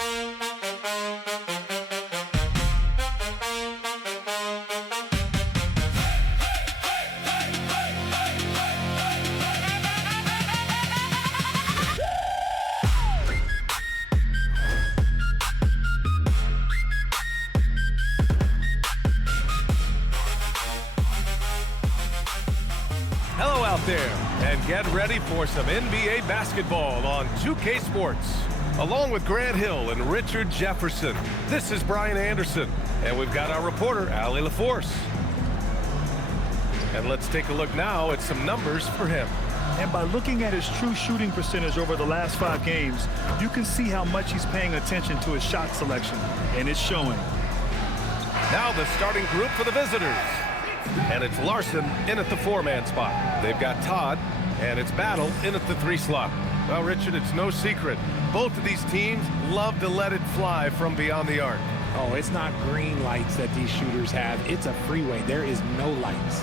Hello out there, and get ready for some NBA basketball on 2K Sports. Along with Grant Hill and Richard Jefferson, this is Brian Anderson, and we've got our reporter, Allie LaForce. And let's take a look now at some numbers for him. And by looking at his true shooting percentage over the last 5 games, you can see how much he's paying attention to his shot selection, and it's showing. Now the starting group for the visitors. And it's Larson in at the 4-man spot. They've got Todd, and it's Battle in at the 3 slot. Well, Richard, it's no secret. Both of these teams love to let it fly from beyond the arc. Oh, it's not green lights that these shooters have. It's a freeway. There is no lights.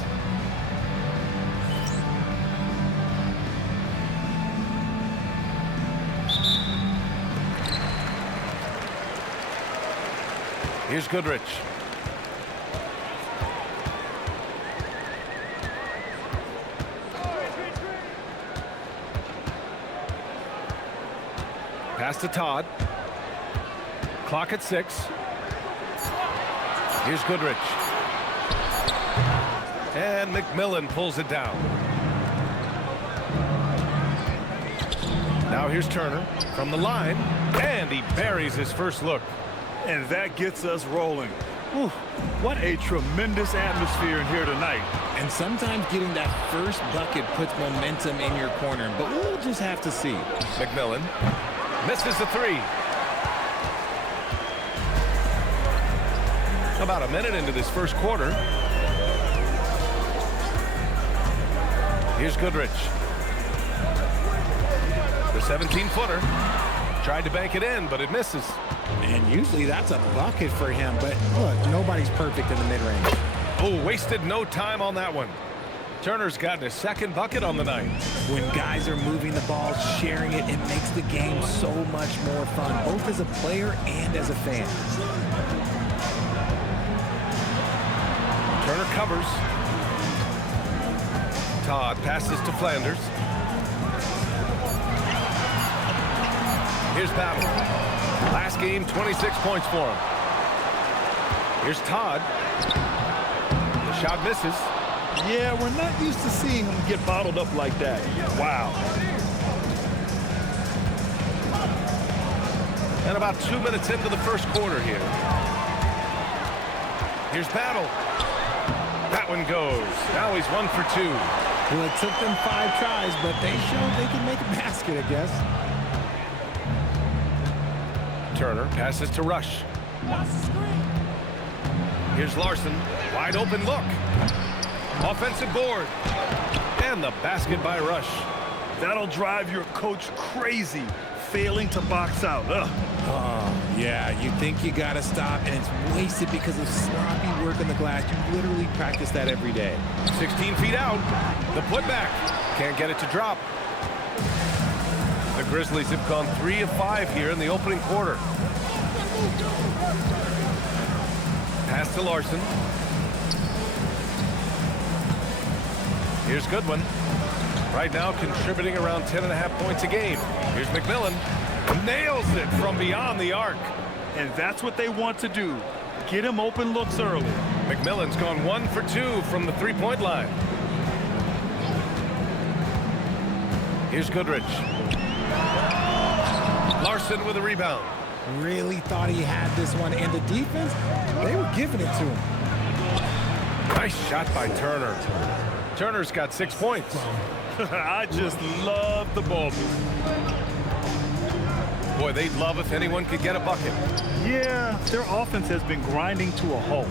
Here's Goodrich. Pass to Todd. Clock at 6. Here's Goodrich. And McMillan pulls it down. Now here's Turner from the line. And he buries his first look. And that gets us rolling. Whew, what a tremendous atmosphere in here tonight. And sometimes getting that first bucket puts momentum in your corner, but we'll just have to see. McMillan misses the 3. About a minute into this first quarter. Here's Goodrich. The 17-footer. Tried to bank it in, but it misses. And usually that's a bucket for him, but look, nobody's perfect in the mid-range. Oh, wasted no time on that one. Turner's gotten his 2nd bucket on the night. When guys are moving the ball, sharing it, it makes the game so much more fun, both as a player and as a fan. Turner covers. Todd passes to Flanders. Here's Battle. Last game, 26 points for him. Here's Todd. The shot misses. Yeah, we're not used to seeing him get bottled up like that. Wow. And about 2 minutes into the first quarter here. Here's Battle. That one goes. Now he's 1 for 2. Well, it took them 5 tries, but they showed they can make a basket, I guess. Turner passes to Rush. Here's Larson. Wide open look. Offensive board. And the basket by Rush. That'll drive your coach crazy, failing to box out. Ugh. Oh, yeah, you think you got to stop, and it's wasted because of sloppy work on the glass. You literally practice that every day. 16 feet out. The putback. Can't get it to drop. The Grizzlies have gone 3 of 5 here in the opening quarter. Pass to Larson. Here's Goodwin. Right now contributing around 10.5 points a game. Here's McMillan. Nails it from beyond the arc. And that's what they want to do. Get him open looks early. McMillan's gone 1 for 2 from the 3-point line. Here's Goodrich. Larson with a rebound. Really thought he had this one, and the defense, they were giving it to him. Nice shot by Turner. Turner's got 6 points. I just love the ball movement. Boy, they'd love if anyone could get a bucket. Yeah, their offense has been grinding to a halt.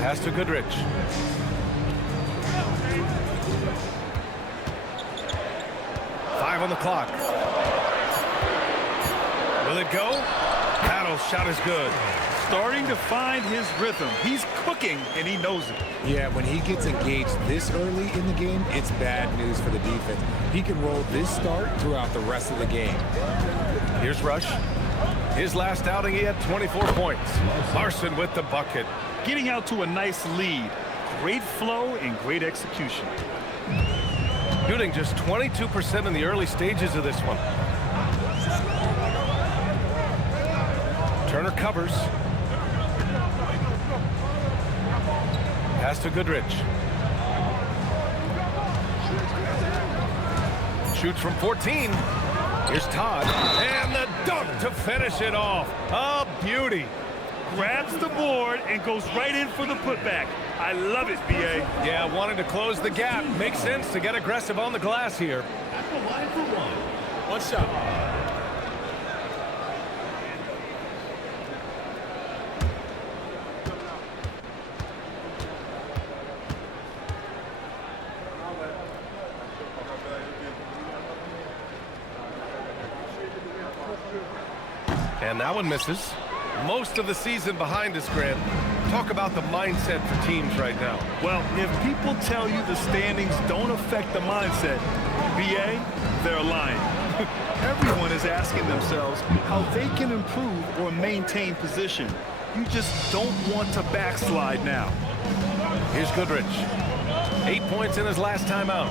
Pass to Goodrich. Five on the clock. Will it go? Battle's shot is good. starting to find his rhythm. He's cooking, and he knows it. Yeah, when he gets engaged this early in the game, it's bad news for the defense. He can roll this start throughout the rest of the game. Here's Rush. His last outing, he had 24 points. Larson with the bucket. Getting out to a nice lead. Great flow and great execution. Shooting just 22% in the early stages of this one. Turner covers. Pass to Goodrich. Shoots from 14. Here's Todd. And the dunk to finish it off. A beauty. Grabs the board and goes right in for the putback. I love it, B.A. Yeah, wanting to close the gap. Makes sense to get aggressive on the glass here. At the line for one shot. And that one misses. Most of the season behind us, Grant. Talk about the mindset for teams right now. Well, if people tell you the standings don't affect the mindset, B.A., they're lying. Everyone is asking themselves how they can improve or maintain position. You just don't want to backslide now. Here's Goodrich. 8 points in his last time out.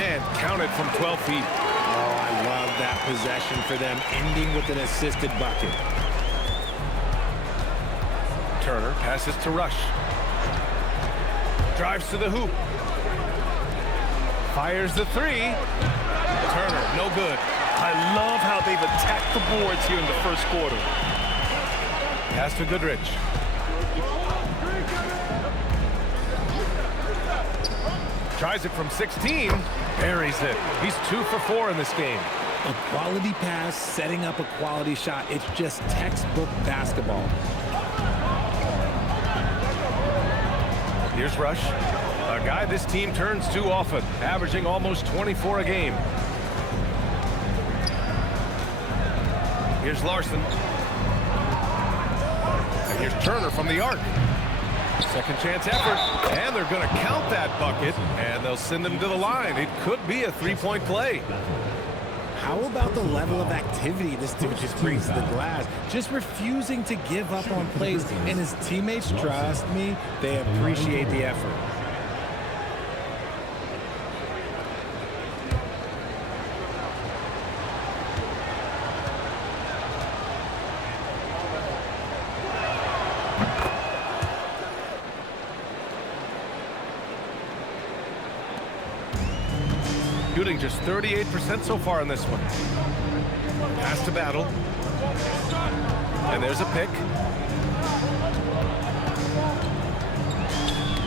And counted from 12 feet. Oh, I love that possession for them, ending with an assisted bucket. Turner passes to Rush. Drives to the hoop. Fires the three. Turner, no good. I love how they've attacked the boards here in the first quarter. Pass to Goodrich. Tries it from 16. Buries it. He's 2 for 4 in this game. A quality pass, setting up a quality shot. It's just textbook basketball. Here's Rush, a guy this team turns to often, averaging almost 24 a game. Here's Larson. And here's Turner from the arc. Second chance effort, and they're going to count that bucket, and they'll send him to the line. It could be a three-point play. How about the level of activity this dude just brings to the glass? Just refusing to give up on plays, and his teammates, trust me, they appreciate the effort. Shooting just 38% so far in this one. Pass to Battle. And there's a pick.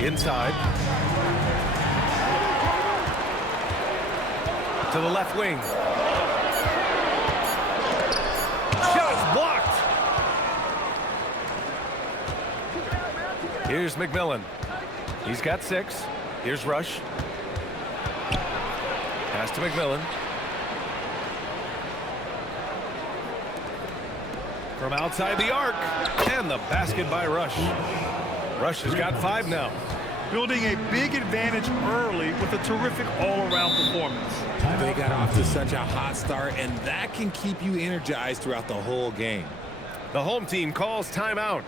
Inside. To the left wing. Shot is blocked. Here's McMillan. He's got 6. Here's Rush. Pass to McMillan. From outside the arc. And the basket by Rush. Rush has got 5 now. Building a big advantage early with a terrific all-around performance. They got off to such a hot start, and that can keep you energized throughout the whole game. The home team calls timeout.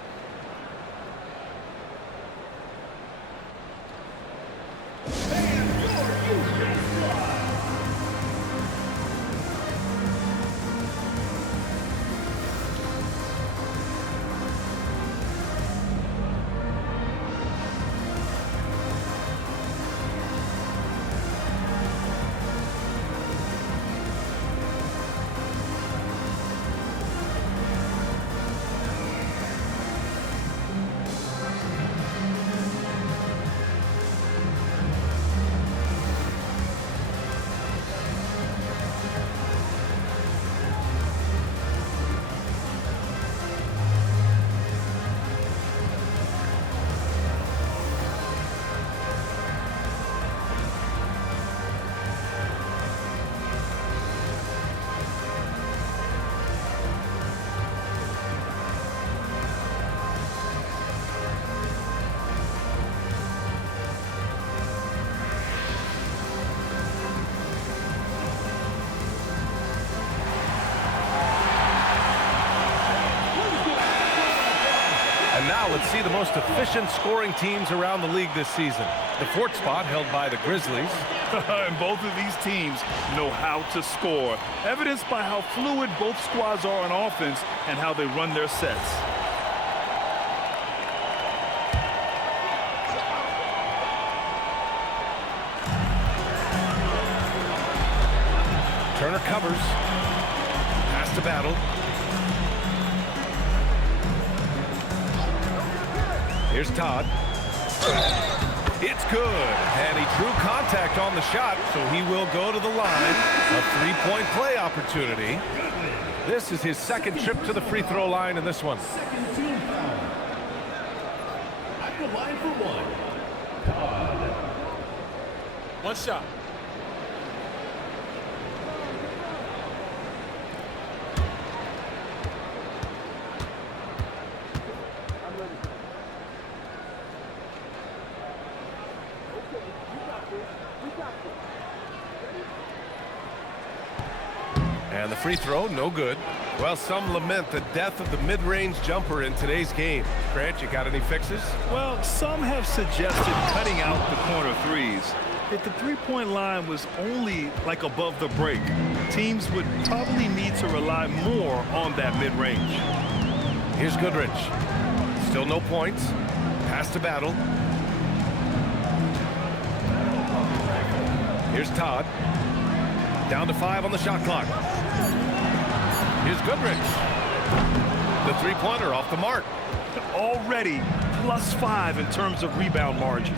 Let's see the most efficient scoring teams around the league this season. The fourth spot held by the Grizzlies. And both of these teams know how to score, evidenced by how fluid both squads are on offense and how they run their sets. Turner covers. Pass to Battle. Here's Todd. It's good. And he drew contact on the shot, so he will go to the line. A three-point play opportunity. This is his second trip to the free throw line in this one. Second team foul. At the line for one. Todd. One shot. And the free throw, no good. Well, some lament the death of the mid-range jumper in today's game. Grant, you got any fixes? Well, some have suggested cutting out the corner threes. If the three-point line was only like above the break, teams would probably need to rely more on that mid-range. Here's Goodrich. Still no points. Pass to Battle. Here's Todd. Down to 5 on the shot clock. Here's Goodrich. The three-pointer off the mark. Already +5 in terms of rebound margin.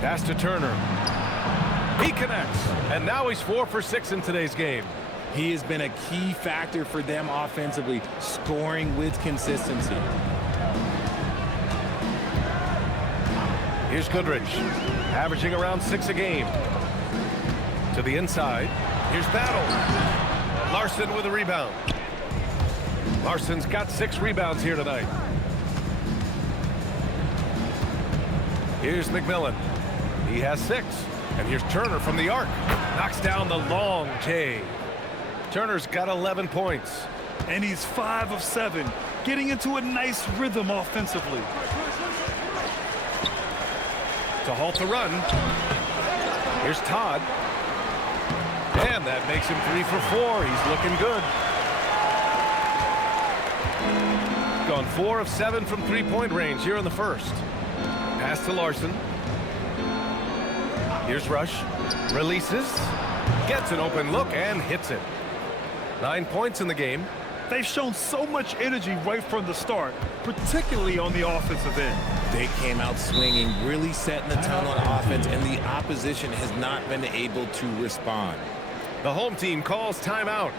Pass to Turner. He connects. And now he's 4 for 6 in today's game. He has been a key factor for them offensively, scoring with consistency. Here's Goodrich, averaging around 6 a game. To the inside. Here's Battle. Larson with a rebound. Larson's got 6 rebounds here tonight. Here's McMillan. He has 6. And here's Turner from the arc. Knocks down the long J. Turner's got 11 points. And he's 5 of 7, getting into a nice rhythm offensively. To halt the run. Here's Todd. And that makes him 3 for 4. He's looking good. Gone 4 of 7 from three-point range here in the first. Pass to Larson. Here's Rush. Releases. Gets an open look and hits it. 9 points in the game. They've shown so much energy right from the start, particularly on the offensive end. They came out swinging, really setting the tone on offense, and the opposition has not been able to respond. The home team calls timeout.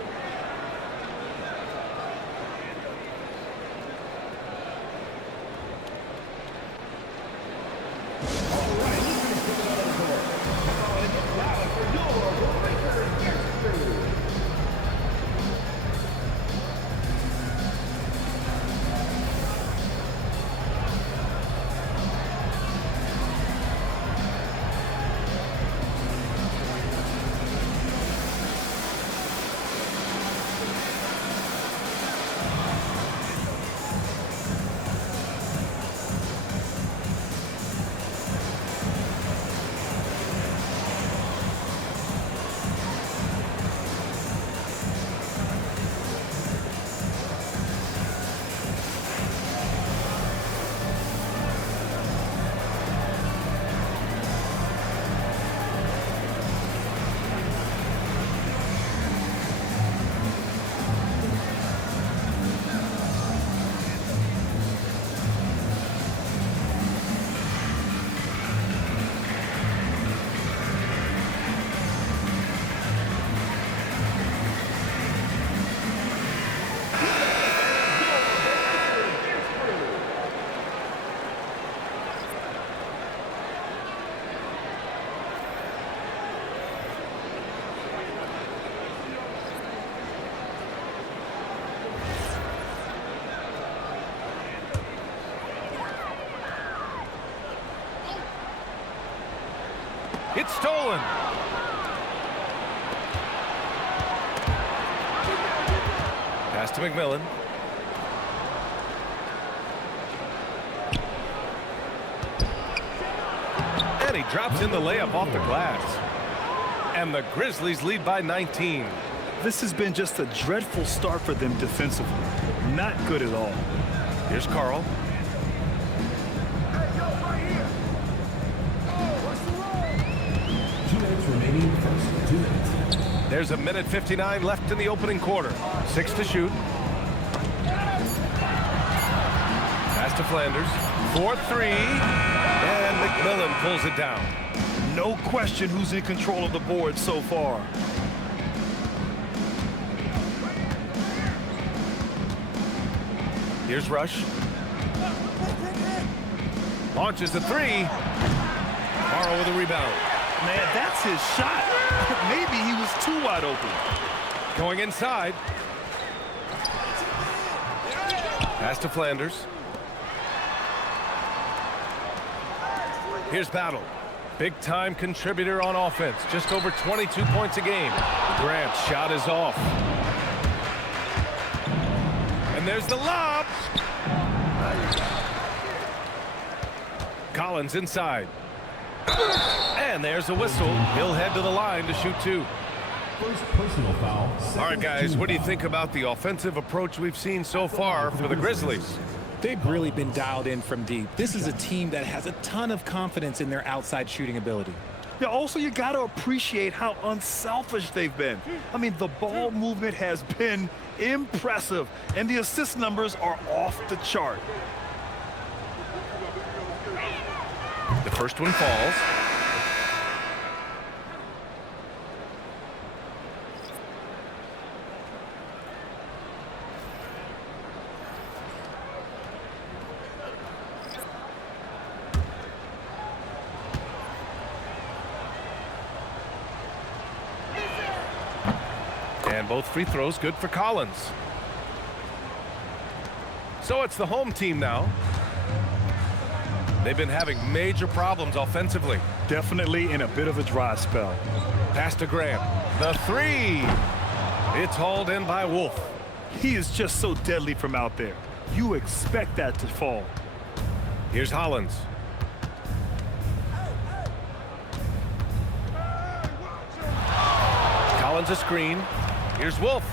It's stolen. Pass to McMillan. And he drops in the layup off the glass. And the Grizzlies lead by 19. This has been just a dreadful start for them defensively. Not good at all. Here's Carl. Remaining first 2 minutes. There's a minute 59 left in the opening quarter. 6 to shoot. Pass to Flanders. 4-3. And McMillan pulls it down. No question who's in control of the board so far. Here's Rush. Launches a 3. Morrow with a rebound. Man, that's his shot. Maybe he was too wide open. Going inside. Pass to Flanders. Here's Battle. Big-time contributor on offense. Just over 22 points a game. Grant's shot is off. And there's the lob. Collins inside. And there's a whistle. He'll head to the line to shoot 2. First personal foul. All right, guys, what do you think about the offensive approach we've seen so far for the Grizzlies? They've really been dialed in from deep. This is a team that has a ton of confidence in their outside shooting ability. Yeah, also, you got to appreciate how unselfish they've been. I mean, the ball movement has been impressive, and the assist numbers are off the chart. The first one falls. And both free throws good for Collins. So it's the home team now. They've been having major problems offensively. Definitely in a bit of a dry spell. Pass to Graham. The 3. It's hauled in by Wolf. He is just so deadly from out there. You expect that to fall. Here's Hollins. Collins a screen. Here's Wolf.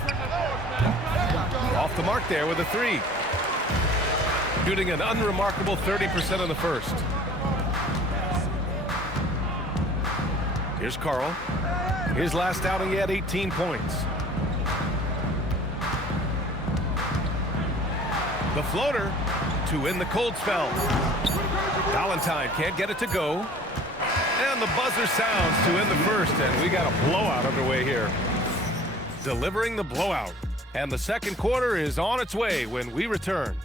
Off the mark there with a 3. Shooting an unremarkable 30% in the first. Here's Carl. His last outing, he had 18 points. The floater to win the cold spell. Valentine can't get it to go. And the buzzer sounds to end the first, and we got a blowout underway here. Delivering the blowout. And the second quarter is on its way when we return.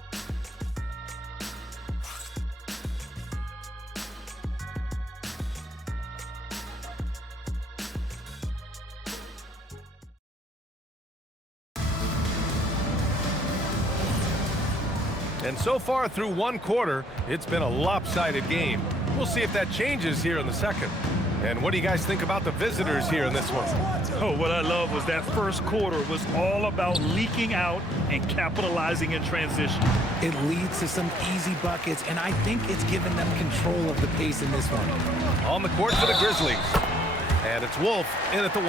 And so far through one quarter, it's been a lopsided game. We'll see if that changes here in the second. And what do you guys think about the visitors here in this one? Oh, what I love was that first quarter was all about leaking out and capitalizing in transition. It leads to some easy buckets, and I think it's given them control of the pace in this one. On the court for the Grizzlies. And it's Wolf in at the 1.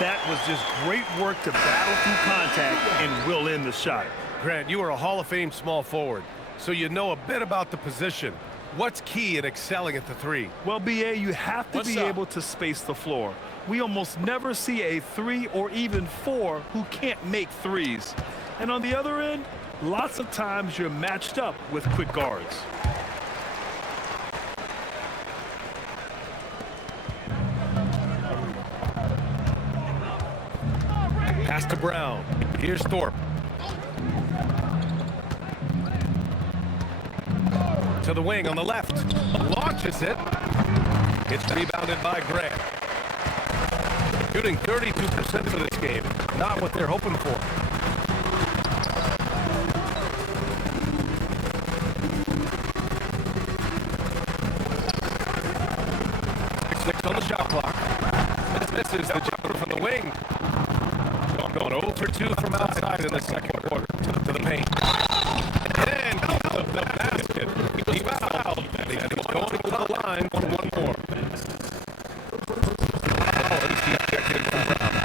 That was just great work to battle through contact and will in the shot. Grant, you are a Hall of Fame small forward, so you know a bit about the position. What's key in excelling at the 3? Well, BA, you have to be able to space the floor. We almost never see a 3 or even 4 who can't make threes. And on the other end, lots of times you're matched up with quick guards. Pass to Brown. Here's Thorpe. To the wing on the left. Launches it. It's rebounded by Grant. Shooting 32% for this game. Not what they're hoping for. 6 on the shot clock. This misses the jumper from the wing. Going 0 for 2 from outside in the second quarter. To the paint. And the basket. He fouled. And he's going to the line for one more. Oh, he's ejected from Brown.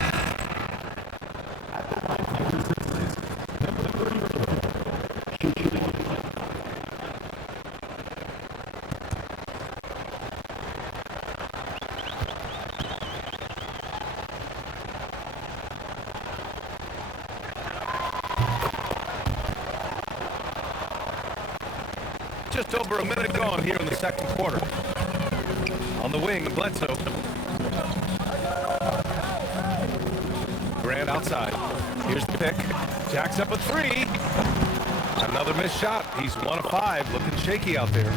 Just over a minute gone here in the second quarter. On the wing, Bledsoe. Grant outside. Here's the pick. Jacks up a three. Another missed shot. He's 1 of 5. Looking shaky out there.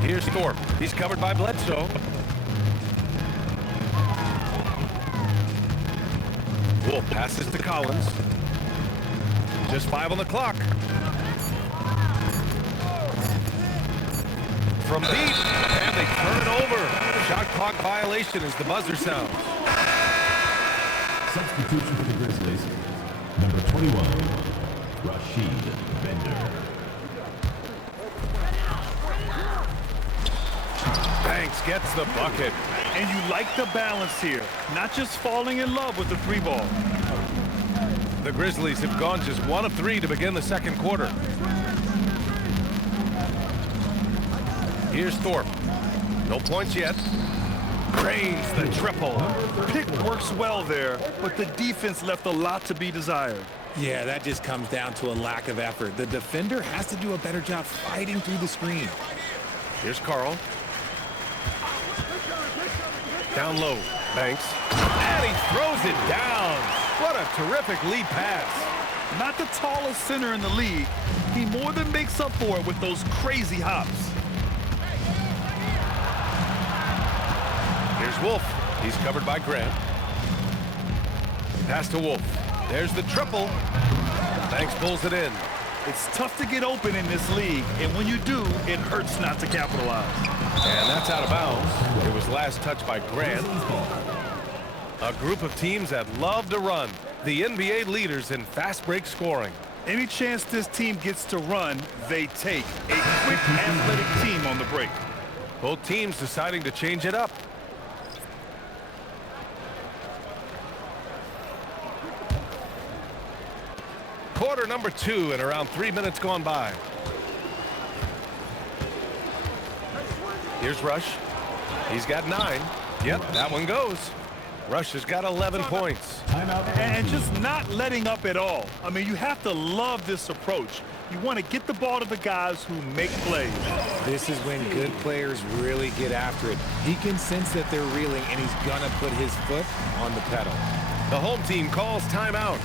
Here's Thorpe. He's covered by Bledsoe. Wolf passes to Collins. Just 5 on the clock. From deep, and they turn it over. Shot clock violation as the buzzer sounds. Substitution for the Grizzlies. Number 21, Rashid Bender. Banks gets the bucket. And you like the balance here. Not just falling in love with the 3 ball. The Grizzlies have gone just 1 of 3 to begin the second quarter. Here's Thorpe. No points yet. Drains the triple. Pick works well there, but the defense left a lot to be desired. Yeah, that just comes down to a lack of effort. The defender has to do a better job fighting through the screen. Here's Carl. Down low, Banks. And he throws it down. What a terrific lead pass. Not the tallest center in the league, he more than makes up for it with those crazy hops. Here's Wolf. He's covered by Grant. Pass to Wolf. There's the triple. Banks pulls it in. It's tough to get open in this league, and when you do, it hurts not to capitalize. And that's out of bounds. It was last touched by Grant. A group of teams that love to run. The NBA leaders in fast break scoring. Any chance this team gets to run, they take. A quick, athletic team on the break. Both teams deciding to change it up. Quarter number 2 and around 3 minutes gone by. Here's Rush. He's got 9. Yep, that one goes. Rush has got 11 points. And just not letting up at all. I mean, you have to love this approach. You want to get the ball to the guys who make plays. This is when good players really get after it. He can sense that they're reeling, and he's going to put his foot on the pedal. The home team calls timeout.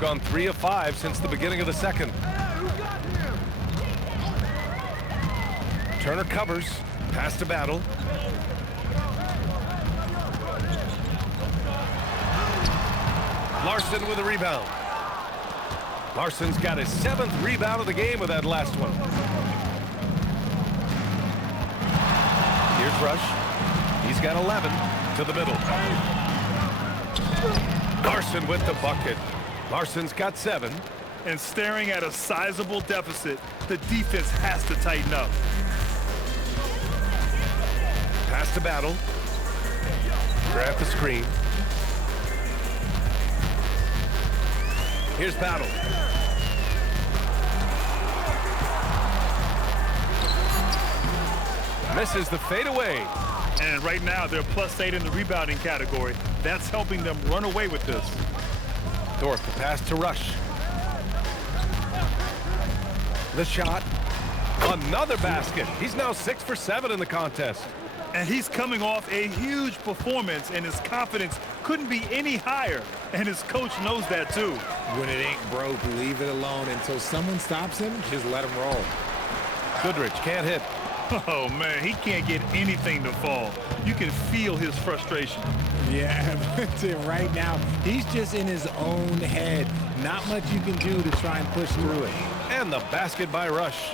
Gone 3 of 5 since the beginning of the second. Turner covers. Pass to Battle. Larson with a rebound. Larson's got his 7th rebound of the game with that last one. Here's Rush. He's got 11 to the middle. Larson with the bucket. Larson's got 7. And staring at a sizable deficit, the defense has to tighten up. Pass to Battle. Grab the screen. Here's Battle. Misses the fadeaway. And right now, they're +8 in the rebounding category. That's helping them run away with this. Dort, the pass to Rush. The shot. Another basket. He's now 6 for 7 in the contest. And he's coming off a huge performance, and his confidence couldn't be any higher. And his coach knows that, too. When it ain't broke, leave it alone until someone stops him. Just let him roll. Goodrich can't hit. Oh, man, he can't get anything to fall. You can feel his frustration. Yeah, but right now, he's just in his own head. Not much you can do to try and push through it. And the basket by Rush.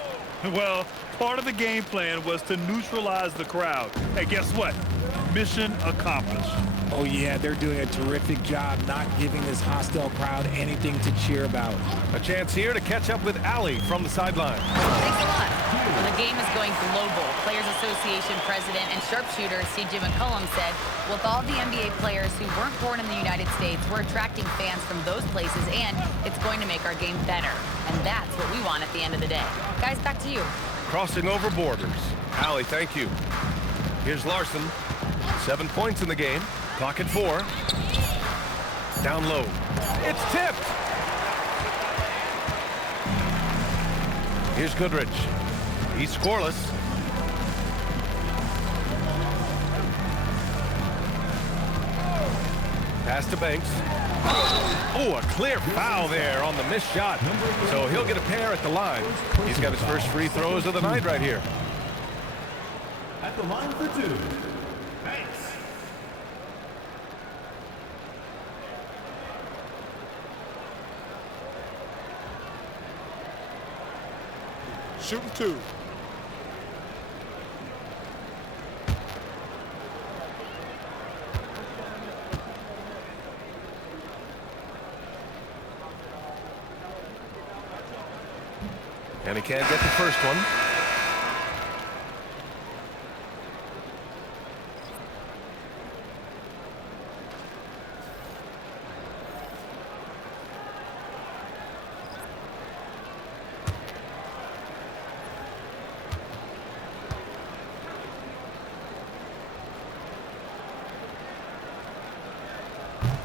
Well, part of the game plan was to neutralize the crowd. And guess what? Mission accomplished. Oh, yeah, they're doing a terrific job not giving this hostile crowd anything to cheer about. A chance here to catch up with Allie from the sideline. Thanks a lot. Well, the game is going global. Players Association President and sharpshooter C.J. McCollum said, with all the NBA players who weren't born in the United States, we're attracting fans from those places, and it's going to make our game better. And that's what we want at the end of the day. Guys, back to you. Crossing over borders. Allie, thank you. Here's Larson. 7 points in the game. Clock at 4. Down low. It's tipped. Here's Goodrich. He's scoreless. Pass to Banks. Oh, a clear foul there on the missed shot. So he'll get a pair at the line. He's got his first free throws of the night right here. At the line for 2, Banks. Shooting 2. And he can't get the first one.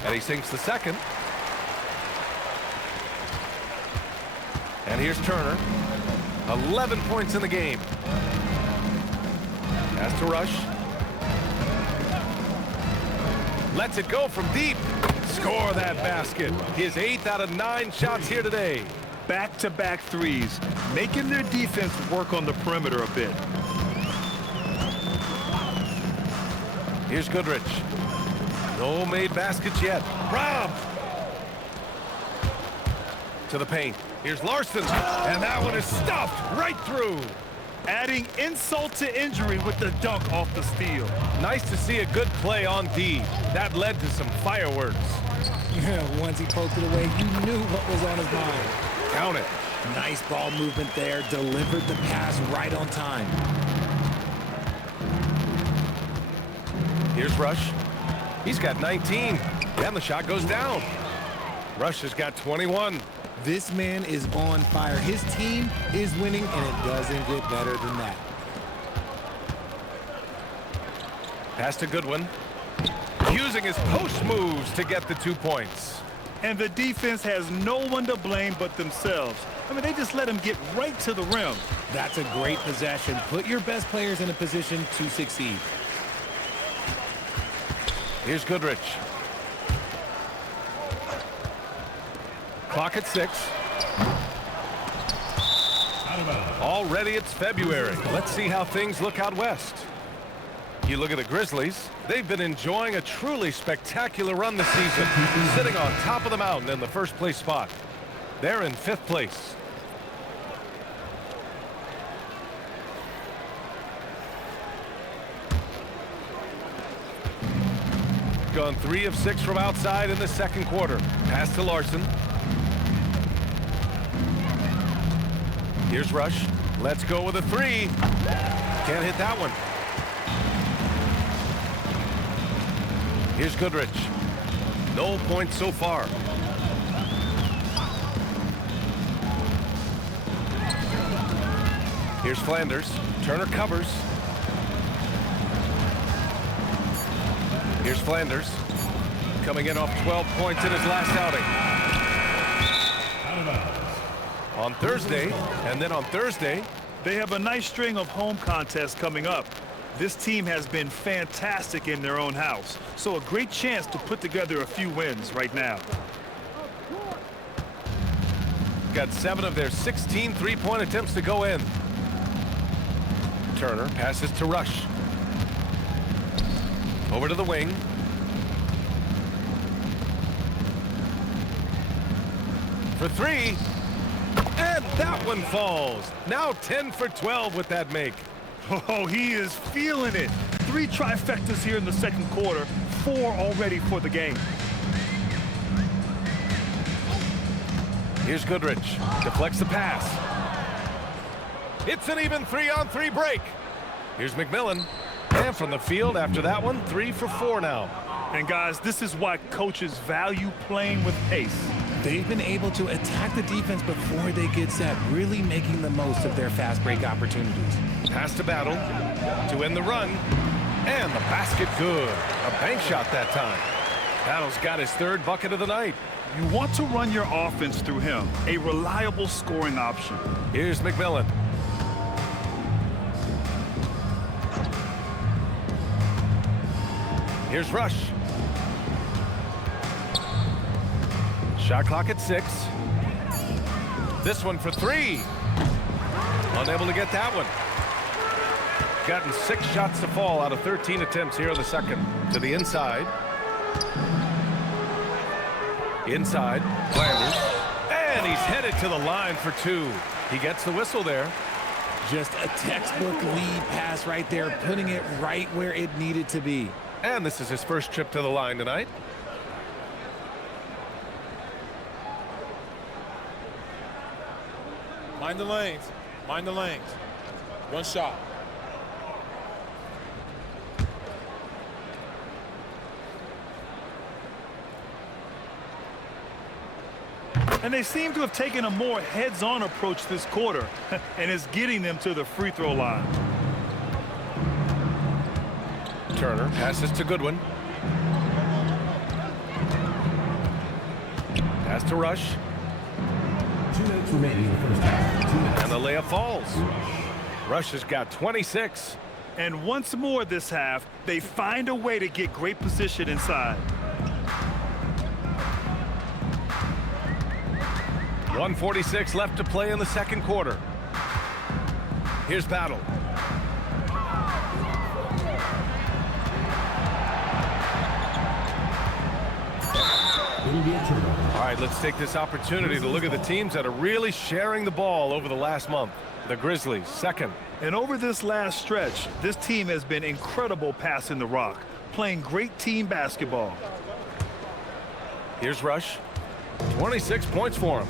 And he sinks the second. And here's Turner. 11 points in the game. Has to Rush. Lets it go from deep. Score that basket. His 8th out of 9 shots here today. Back-to-back threes, making their defense work on the perimeter a bit. Here's Goodrich. No made baskets yet. Rob! To the paint. Here's Larson. And that one is stuffed right through. Adding insult to injury with the dunk off the steal. Nice to see a good play on D. That led to some fireworks. Yeah, once he poked it away, you knew what was on his mind. Count it. Nice ball movement there. Delivered the pass right on time. Here's Rush. He's got 19. And the shot goes down. Rush has got 21. This man is on fire. His team is winning, and it doesn't get better than that. Pass to Goodwin. Using his post moves to get the 2 points. And the defense has no one to blame but themselves. I mean, they just let him get right to the rim. That's a great possession. Put your best players in a position to succeed. Here's Goodrich. Clock at 6. Already it's February. Let's see how things look out west. You look at the Grizzlies. They've been enjoying a truly spectacular run this season, sitting on top of the mountain in the first place spot. They're in 5th place. gone 3 of 6 from outside in the second quarter. Pass to Larson. Here's Rush. Let's go with a 3. Can't hit that one. Here's Goodrich. No points so far. Here's Flanders. Turner covers. Here's Flanders. Coming in off 12 points in his last outing. On Thursday, and then on Thursday, they have a nice string of home contests coming up. This team has been fantastic in their own house, so a great chance to put together a few wins right now. Got 7 of their 16 three-point attempts to go in. Turner passes to Rush. Over to the wing. For 3. And that one falls. Now 10 for 12 with that make. Oh, he is feeling it. 3 trifectas here in the second quarter, 4 already for the game. Here's Goodrich. Deflects the pass. It's an even 3-on-3 break. Here's McMillan. And from the field after that one, 3 for 4 now. And guys, this is why coaches value playing with pace. They've been able to attack the defense before they get set, really making the most of their fast break opportunities. Pass to Battle to end the run. And the basket good. A bank shot that time. Battle's got his 3rd bucket of the night. You want to run your offense through him, a reliable scoring option. Here's McMillan. Here's Rush. Shot clock at 6. This one for 3. Unable to get that one. Gotten 6 shots to fall out of 13 attempts here in the second. To the inside. Inside. Flanders. And he's headed to the line for 2. He gets the whistle there. Just a textbook lead pass right there, putting it right where it needed to be. And this is his first trip to the line tonight. Mind the lanes. Mind the lanes. One shot. And they seem to have taken a more heads-on approach this quarter, and it's getting them to the free throw line. Turner passes to Goodwin. Pass to Rush. 2 minutes remaining in the first half. 2 minutes. And the layup falls. Rush has got 26. And once more this half, they find a way to get great position inside. 1:46 left to play in the second quarter. Here's Battle. It'll be a turnover. All right, let's take this opportunity to look at the teams that are really sharing the ball over the last month. The Grizzlies, second. And over this last stretch, this team has been incredible passing the rock, playing great team basketball. Here's Rush. 26 points for him.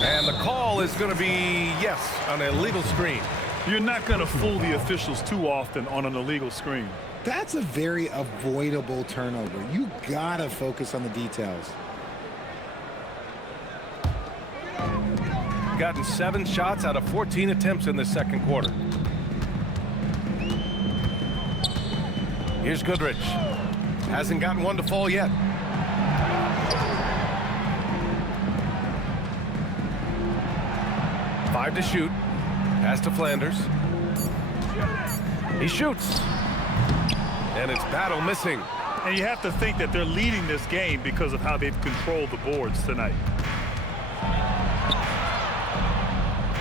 And the call is going to be, yes, an illegal screen. You're not going to fool the officials too often on an illegal screen. That's a very avoidable turnover. You gotta focus on the details. Gotten 7 shots out of 14 attempts in the second quarter. Here's Goodrich. Hasn't gotten one to fall yet. Five to shoot. Pass to Flanders. He shoots. And it's Battle missing. And you have to think that they're leading this game because of how they've controlled the boards tonight.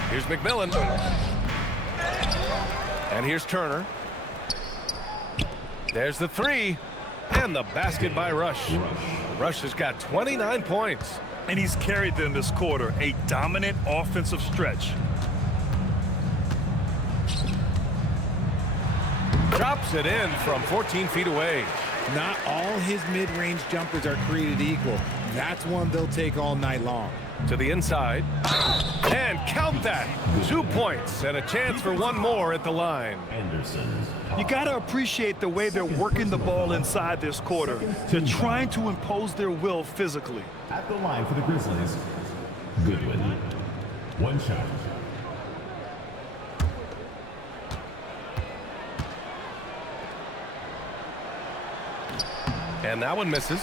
Here's McMillan. And here's Turner. There's the 3. And the basket by Rush. Rush has got 29 points. And he's carried them this quarter, a dominant offensive stretch. Drops it in from 14 feet away. Not all his mid-range jumpers are created equal. That's one they'll take all night long. To the inside. And count that. 2 points and a chance for one more at the line. Anderson. You got to appreciate the way they're working the ball inside this quarter. They're trying to impose their will physically. At the line for the Grizzlies, Goodwin. One shot. And that one misses.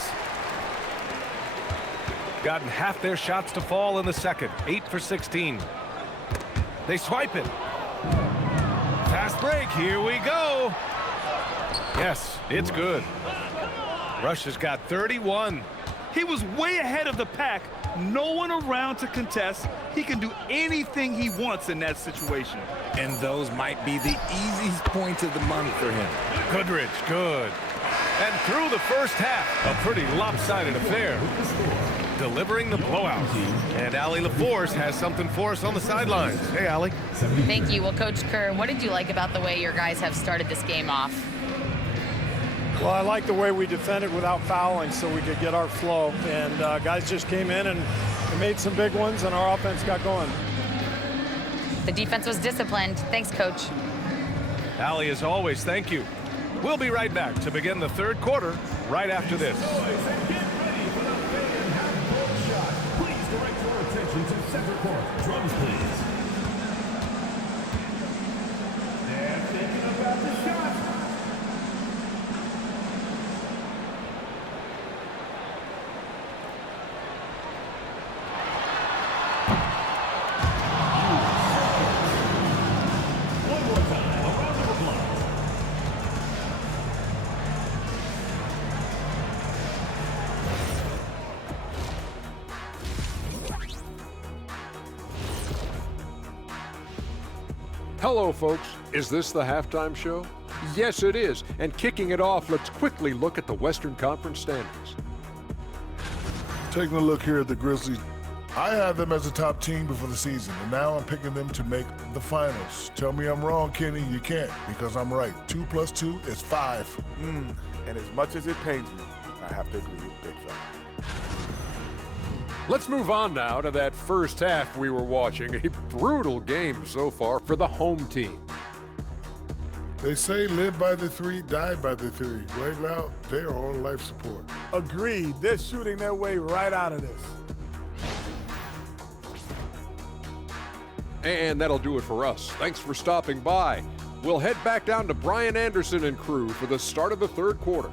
Gotten half their shots to fall in the second. 8 for 16. They swipe it. Fast break. Here we go. Yes, it's good. Rush has got 31. He was way ahead of the pack. No one around to contest. He can do anything he wants in that situation. And those might be the easiest points of the month for him. Goodrich, good. And through the first half, a pretty lopsided affair. Delivering the blowout. And Allie LaForce has something for us on the sidelines. Hey, Allie. Thank you. Well, Coach Kerr, what did you like about the way your guys have started this game off? Well, I like the way we defended without fouling so we could get our flow. And guys just came in and made some big ones, and our offense got going. The defense was disciplined. Thanks, Coach. Allie, as always, thank you. We'll be right back to begin the third quarter right after this. Please direct your attention to center court. Drums, please. They're thinking about the shot. One more time, a round of applause. Hello, folks. Is this the halftime show? Yes, it is. And kicking it off, let's quickly look at the Western Conference standings. Taking a look here at the Grizzlies, I had them as a top team before the season, and now I'm picking them to make the finals. Tell me I'm wrong, Kenny. You can't, because I'm right. 2 + 2 is 5. And as much as it pains me, I have to agree with Big Fella. Let's move on now to that first half we were watching. A brutal game so far for the home team. They say live by the 3, die by the 3. Right now, they are on life support. Agreed. They're shooting their way right out of this. And that'll do it for us. Thanks for stopping by. We'll head back down to Brian Anderson and crew for the start of the third quarter.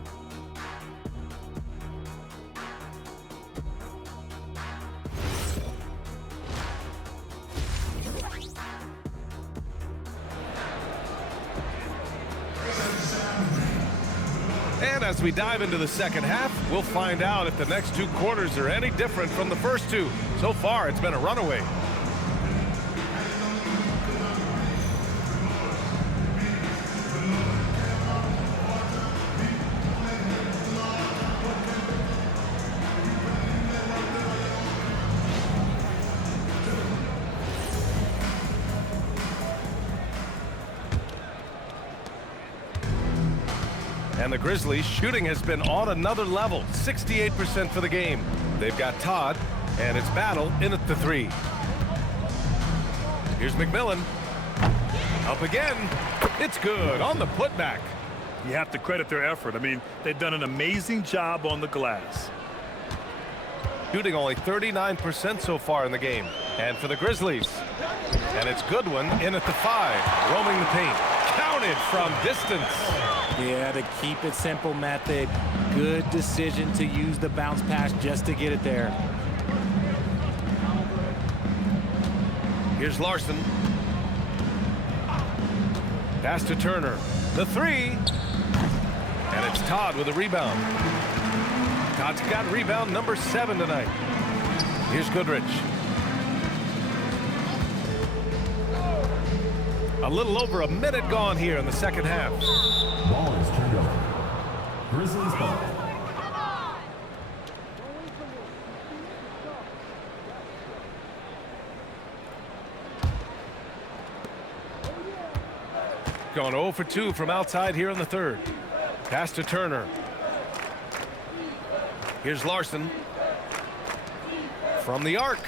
And as we dive into the second half, we'll find out if the next 2 quarters are any different from the first 2. So far, it's been a runaway. And the Grizzlies' shooting has been on another level, 68% for the game. They've got Todd, and it's Battle in at the 3. Here's McMillan. Up again. It's good on the putback. You have to credit their effort. I mean, they've done an amazing job on the glass. Shooting only 39% so far in the game. And for the Grizzlies. And it's Goodwin in at the 5, roaming the paint. Counted from distance. Yeah, the keep it simple method. Good decision to use the bounce pass just to get it there. Here's Larson. Pass to Turner. The 3. And it's Todd with a rebound. Todd's got rebound number 7 tonight. Here's Goodrich. A little over a minute gone here in the second half. Ball is turned over. Grizzlies ball. gone 0 for 2 from outside here in the third. Pass to Turner. Here's Larson. From the arc.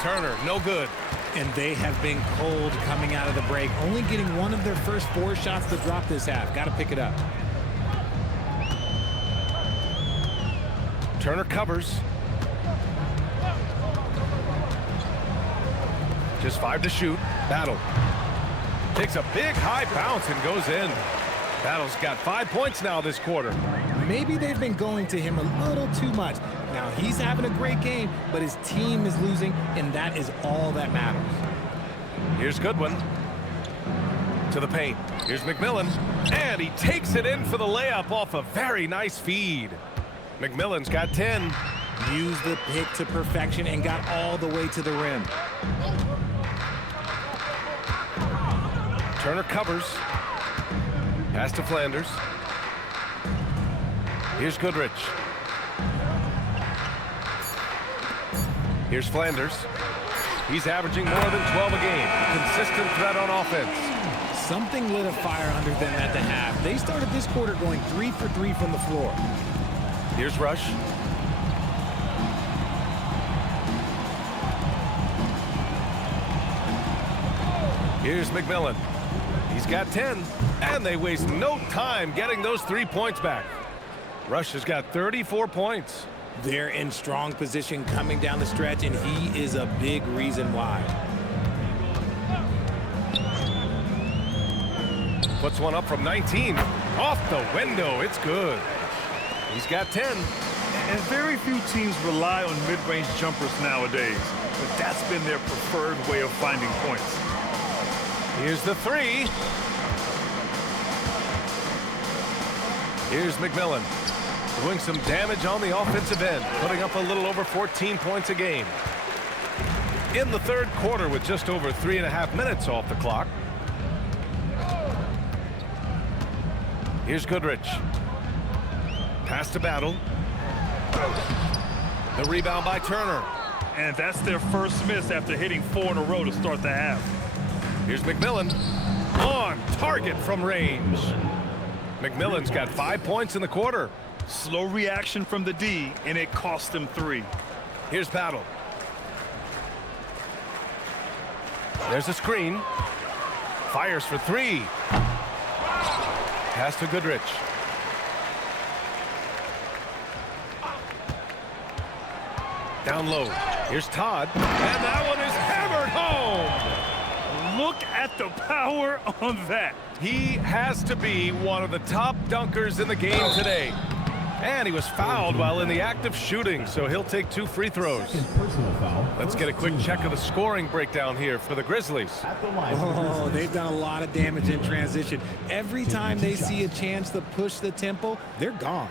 Turner, no good. And they have been cold coming out of the break, only getting one of their first 4 shots to drop this half. Got to pick it up. Turner covers. Just 5 to shoot. Battle. Takes a big high bounce and goes in. Battle's got 5 points now this quarter. Maybe they've been going to him a little too much. Now he's having a great game, but his team is losing, and that is all that matters. Here's Goodwin. To the paint. Here's McMillan. And he takes it in for the layup off a very nice feed. McMillan's got 10. Used the pick to perfection and got all the way to the rim. Turner covers. Pass to Flanders. Here's Goodrich. Here's Flanders. He's averaging more than 12 a game. Consistent threat on offense. Something lit a fire under them at the half. They started this quarter going 3 for 3 from the floor. Here's Rush. Here's McMillan. He's got 10, and they waste no time getting those 3 points back. Rush has got 34 points. They're in strong position coming down the stretch, and he is a big reason why. Puts one up from 19. Off the window. It's good. He's got 10. And very few teams rely on mid-range jumpers nowadays, but that's been their preferred way of finding points. Here's the 3. Here's McMillan. Doing some damage on the offensive end, putting up a little over 14 points a game. In the third quarter with just over 3.5 minutes off the clock. Here's Goodrich. Pass to Battle. The rebound by Turner. And that's their first miss after hitting 4 in a row to start the half. Here's McMillan. On target from range. McMillan's got 5 points in the quarter. Slow reaction from the D, and it cost them 3. Here's Battle. There's a screen. Fires for 3. Pass to Goodrich. Down low. Here's Todd. And that one is hammered home. Look at the power on that. He has to be one of the top dunkers in the game today. And he was fouled while in the act of shooting, so he'll take 2 free throws. Let's get a quick check of the scoring breakdown here for the Grizzlies. Oh, they've done a lot of damage in transition. Every time they see a chance to push the tempo, they're gone.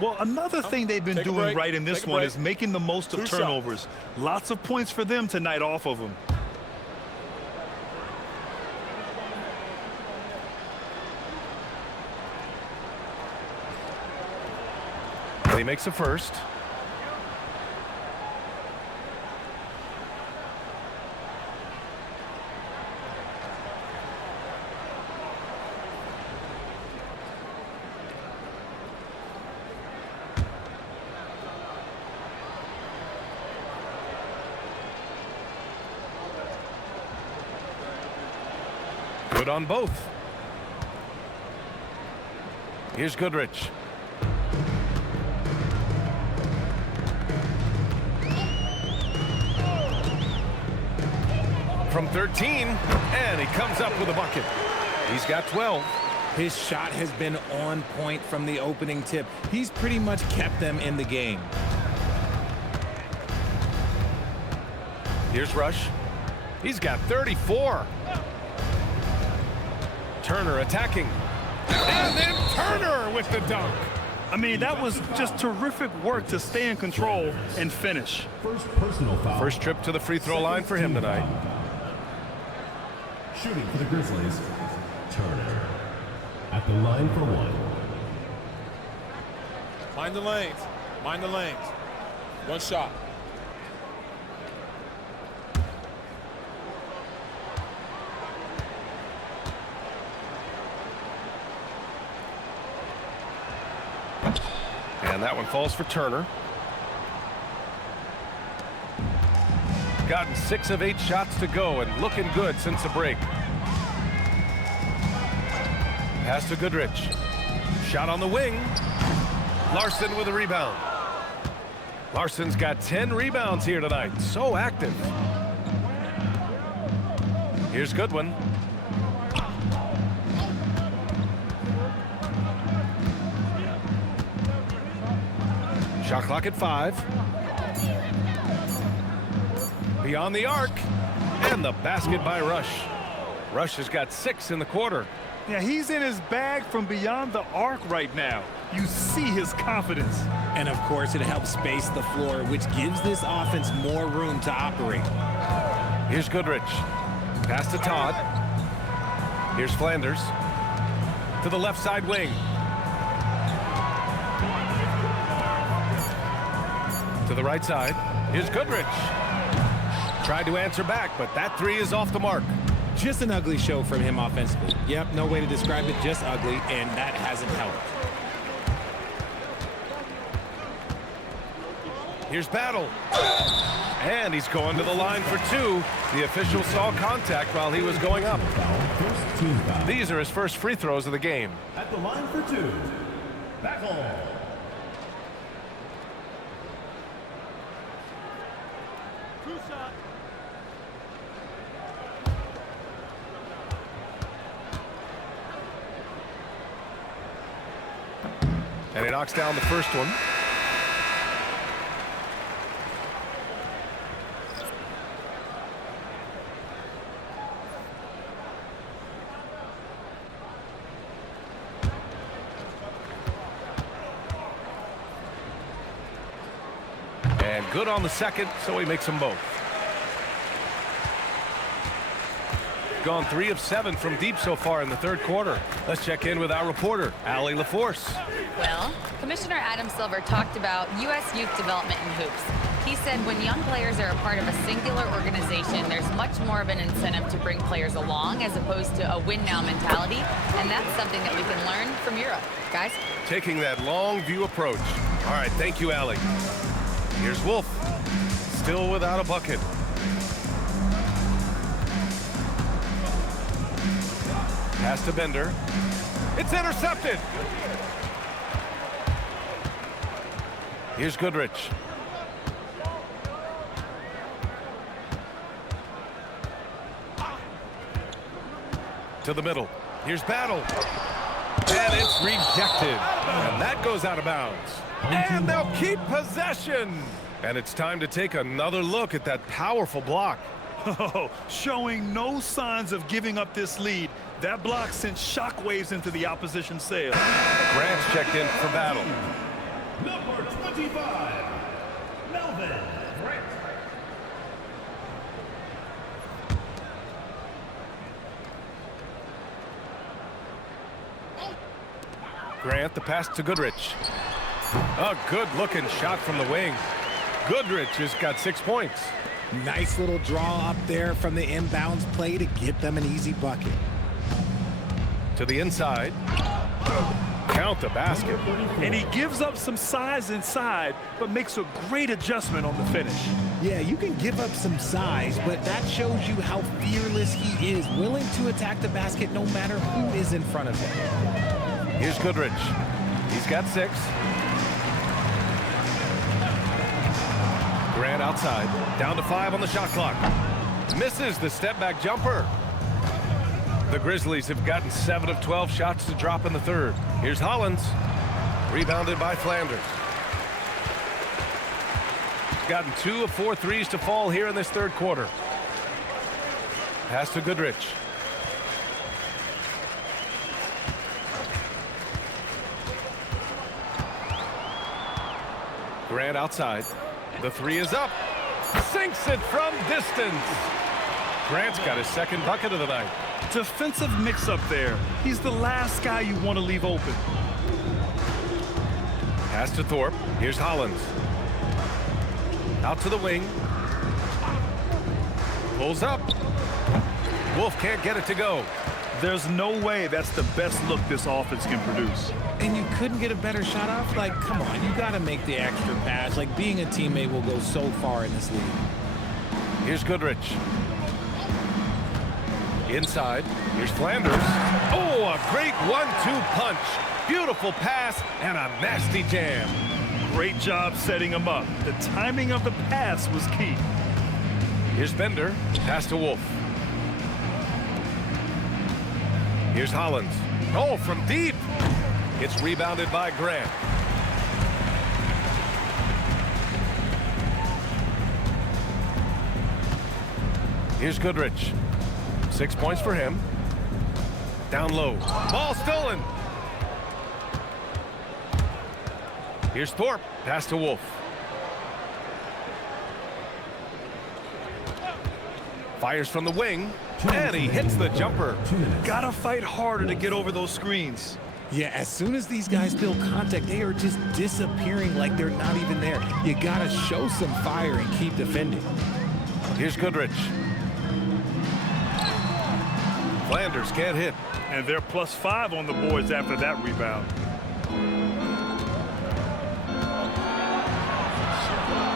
Well, another thing they've been doing right in this one is making the most of turnovers. Lots of points for them tonight off of them. He makes a first. Good on both. Here's Goodrich. From 13, and he comes up with a bucket. He's got 12. His shot has been on point from the opening tip. He's pretty much kept them in the game. Here's Rush. He's got 34. Turner attacking. And then Turner with the dunk. I mean, that was just terrific work to stay in control and finish. First trip to the free throw line for him tonight. Shooting for the Grizzlies, Turner. At the line for 1. Mind the lanes. Mind the lanes. 1 shot. And that one falls for Turner. Gotten 6 of 8 shots to go and looking good since the break. Pass to Goodrich. Shot on the wing. Larson with a rebound. Larson's got 10 rebounds here tonight. So active. Here's Goodwin. Shot clock at 5. Beyond the arc. And the basket by Rush. Rush has got 6 in the quarter. Yeah, he's in his bag from beyond the arc right now. You see his confidence. And, of course, it helps space the floor, which gives this offense more room to operate. Here's Goodrich. Pass to Todd. Here's Flanders. To the left side wing. To the right side. Here's Goodrich. Tried to answer back, but that 3 is off the mark. Just an ugly show from him offensively. Yep, no way to describe it, just ugly, and that hasn't helped. Here's Battle. And he's going to the line for 2. The official saw contact while he was going up. These are his first free throws of the game. At the line for 2, Battle. And he knocks down the first one. And good on the second, so he makes them both. Gone 3 of 7 from deep so far in the third quarter. Let's check in with our reporter, Allie LaForce. Well, Commissioner Adam Silver talked about U.S. youth development in hoops. He said when young players are a part of a singular organization, there's much more of an incentive to bring players along as opposed to a win-now mentality, and that's something that we can learn from Europe. Guys? Taking that long view approach. All right, thank you, Allie. Here's Wolf. Still without a bucket. Pass to Bender. It's intercepted. Here's Goodrich. To the middle. Here's Battle. And it's rejected. And that goes out of bounds. And they'll keep possession. And it's time to take another look at that powerful block. Oh, showing no signs of giving up this lead. That block sent shockwaves into the opposition sail. Grant's checked in for Battle. Number 25, Melvin Grant. Grant, the pass to Goodrich. A good-looking shot from the wing. Goodrich has got 6 points. Nice little draw up there from the inbounds play to get them an easy bucket. To the inside. Count the basket. And he gives up some size inside, but makes a great adjustment on the finish. Yeah, you can give up some size, but that shows you how fearless he is, willing to attack the basket no matter who is in front of him. Here's Goodrich. He's got 6. Grant outside. Down to 5 on the shot clock. Misses the step-back jumper. The Grizzlies have gotten 7 of 12 shots to drop in the third. Here's Hollins. Rebounded by Flanders. Gotten 2 of 4 threes to fall here in this third quarter. Pass to Goodrich. Grant outside. The 3 is up. Sinks it from distance. Grant's got his second bucket of the night. Defensive mix-up there. He's the last guy you want to leave open. Pass to Thorpe. Here's Hollins. Out to the wing. Pulls up. Wolf can't get it to go. There's no way that's the best look this offense can produce. And you couldn't get a better shot off. Like, come on, you got to make the extra pass. Like, being a teammate will go so far in this league. Here's Goodrich. Inside. Here's Flanders. Oh, a great 1-2 punch. Beautiful pass and a nasty jam. Great job setting him up. The timing of the pass was key. Here's Bender. Pass to Wolf. Here's Hollins. Oh, from deep. It's rebounded by Grant. Here's Goodrich. 6 points for him. Down low. Ball stolen. Here's Thorpe. Pass to Wolf. Fires from the wing. And he hits the jumper. Gotta fight harder to get over those screens. Yeah, as soon as these guys feel contact, they are just disappearing like they're not even there. You gotta show some fire and keep defending. Here's Goodrich. Flanders can't hit. And they're +5 on the boards after that rebound.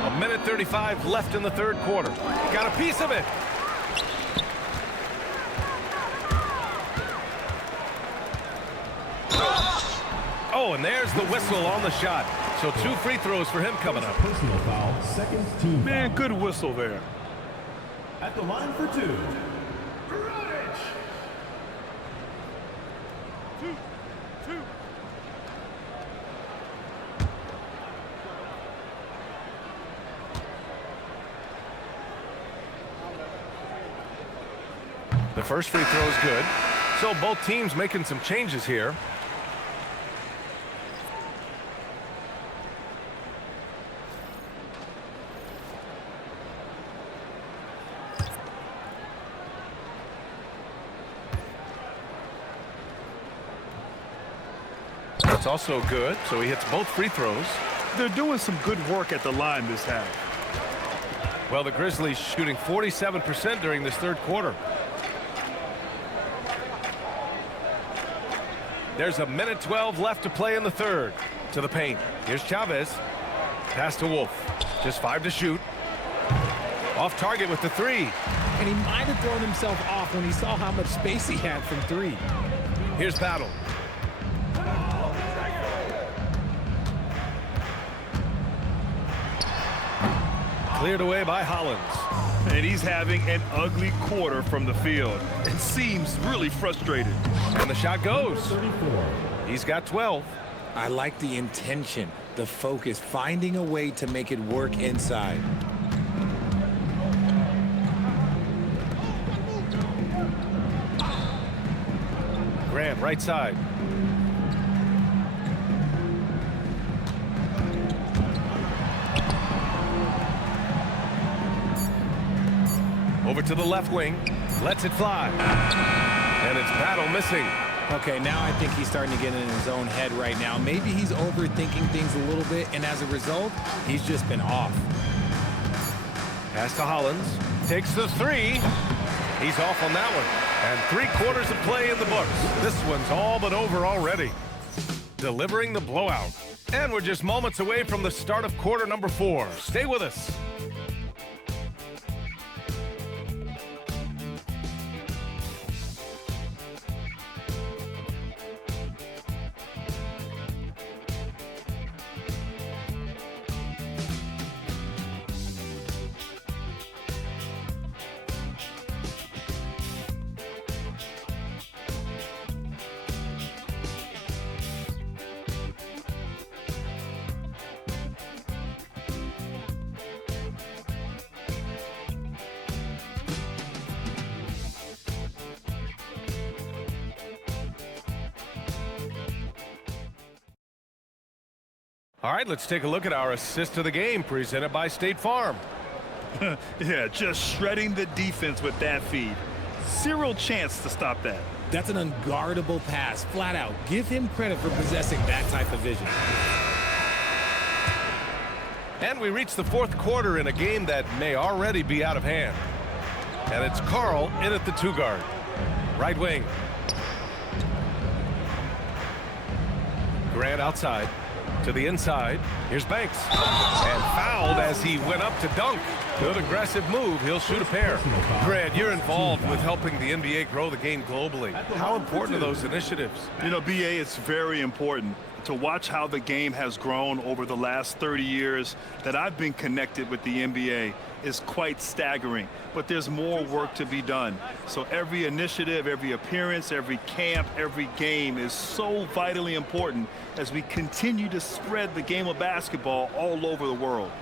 A minute 35 left in the third quarter. Got a piece of it. Oh, and there's the whistle on the shot. So 2 free throws for him coming up. Personal foul, second team. Man, good whistle there. At the line for 2. The first free throw is good. So both teams making some changes here. That's also good. So he hits both free throws. They're doing some good work at the line this half. Well, the Grizzlies shooting 47% during this third quarter. There's a minute 12 left to play in the third. To the paint. Here's Chavez. Pass to Wolf. Just 5 to shoot. Off target with the 3. And he might have thrown himself off when he saw how much space he had from 3. Here's Battle. Cleared away by Hollins. And he's having an ugly quarter from the field. It seems really frustrated. And the shot goes. 34. He's got 12. I like the intention, the focus, finding a way to make it work inside. Grant, right side. Over to the left wing. Lets it fly. And it's Battle missing. Okay, now I think he's starting to get in his own head right now. Maybe he's overthinking things a little bit, and as a result, he's just been off. Pass to Hollins. Takes the 3. He's off on that one. And 3 quarters of play in the books. This one's all but over already. Delivering the blowout. And we're just moments away from the start of quarter number 4. Stay with us. All right, let's take a look at our assist of the game presented by State Farm. Yeah, just shredding the defense with that feed. Zero chance to stop that. That's an unguardable pass, flat out. Give him credit for possessing that type of vision. And we reach the fourth quarter in a game that may already be out of hand. And it's Carl in at the 2 guard. Right wing. Grant outside to the inside. Here's Banks. And fouled as he went up to dunk. Good aggressive move. He'll shoot a pair. Grant, you're involved with helping the NBA grow the game globally. How important are those initiatives? You know, BA, it's very important to watch how the game has grown over the last 30 years that I've been connected with the NBA is quite staggering, but there's more work to be done. So every initiative, every appearance, every camp, every game is so vitally important as we continue to spread the game of basketball all over the world.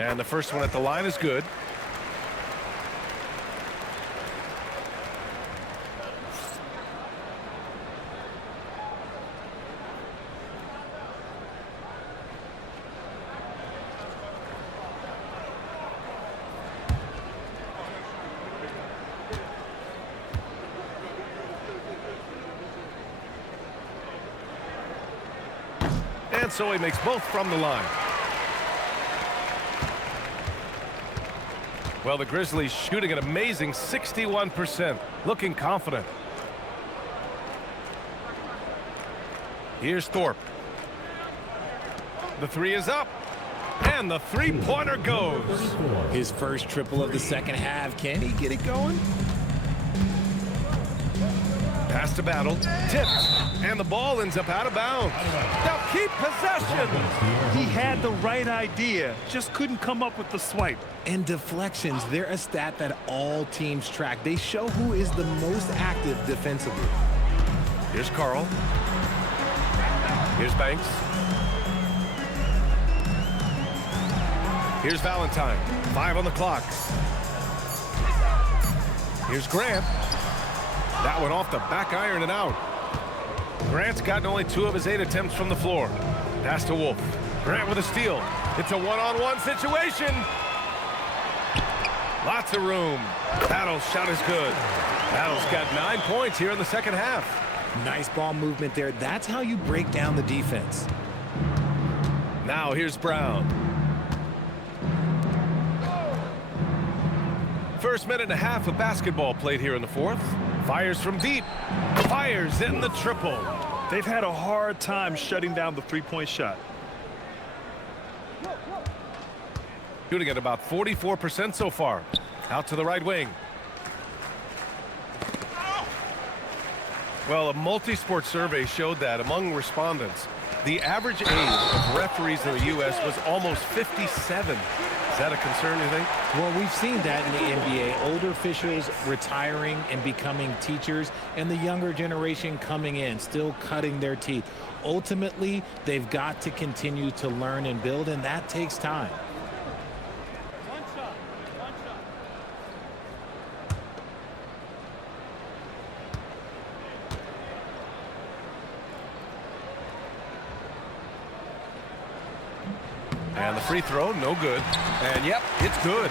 And the first one at the line is good. And so he makes both from the line. Well, the Grizzlies shooting an amazing 61%, looking confident. Here's Thorpe. The three is up, and the three-pointer goes. His first triple of the second half. Can he get it going? Pass to Battle, tipped, and the ball ends up out of bounds. Now keep possession. He had the right idea, just couldn't come up with the swipe. And deflections, they're a stat that all teams track. They show who is the most active defensively. Here's Carl. Here's Banks. Here's Valentine. 5 on the clock. Here's Grant. That one off the back iron and out. Grant's gotten only 2 of his 8 attempts from the floor. Pass to Wolf. Grant with a steal. It's a one-on-one situation. Lots of room. Battle's shot is good. Battle's got 9 points here in the second half. Nice ball movement there. That's how you break down the defense. Now here's Brown. First minute and a half of basketball played here in the fourth. Fires from deep. Fires in the triple. They've had a hard time shutting down the three-point shot. Shooting at about 44% so far. Out to the right wing. Well, a multi-sport survey showed that among respondents, the average age of referees in the U.S. was almost 57. Is that a concern, you think? Well, we've seen that in the NBA. Older officials retiring and becoming teachers, and the younger generation coming in, still cutting their teeth. Ultimately, they've got to continue to learn and build, and that takes time. And the free throw, no good. And yep, it's good.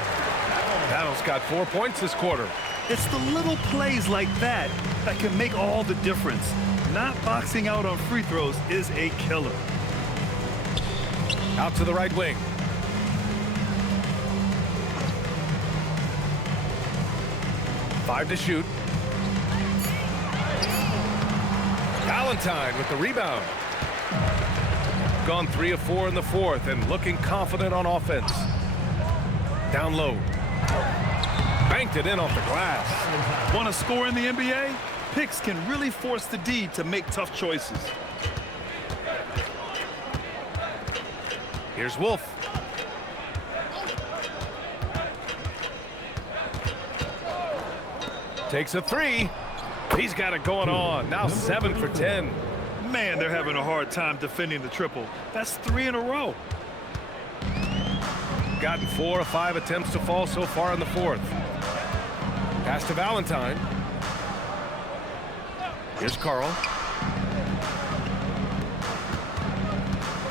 Battle's got 4 points this quarter. It's the little plays like that that can make all the difference. Not boxing out on free throws is a killer. Out to the right wing. Five to shoot. Valentine with the rebound. Gone 3 of 4 in the fourth and looking confident on offense. Down low. Banked it in off the glass. Want to score in the NBA? Picks can really force the D to make tough choices. Here's Wolf. Takes a 3. He's got it going on. Now 7 for 10. Man, they're having a hard time defending the triple. That's 3 in a row. Gotten 4 of 5 attempts to fall so far in the fourth. Pass to Valentine. Here's Carl.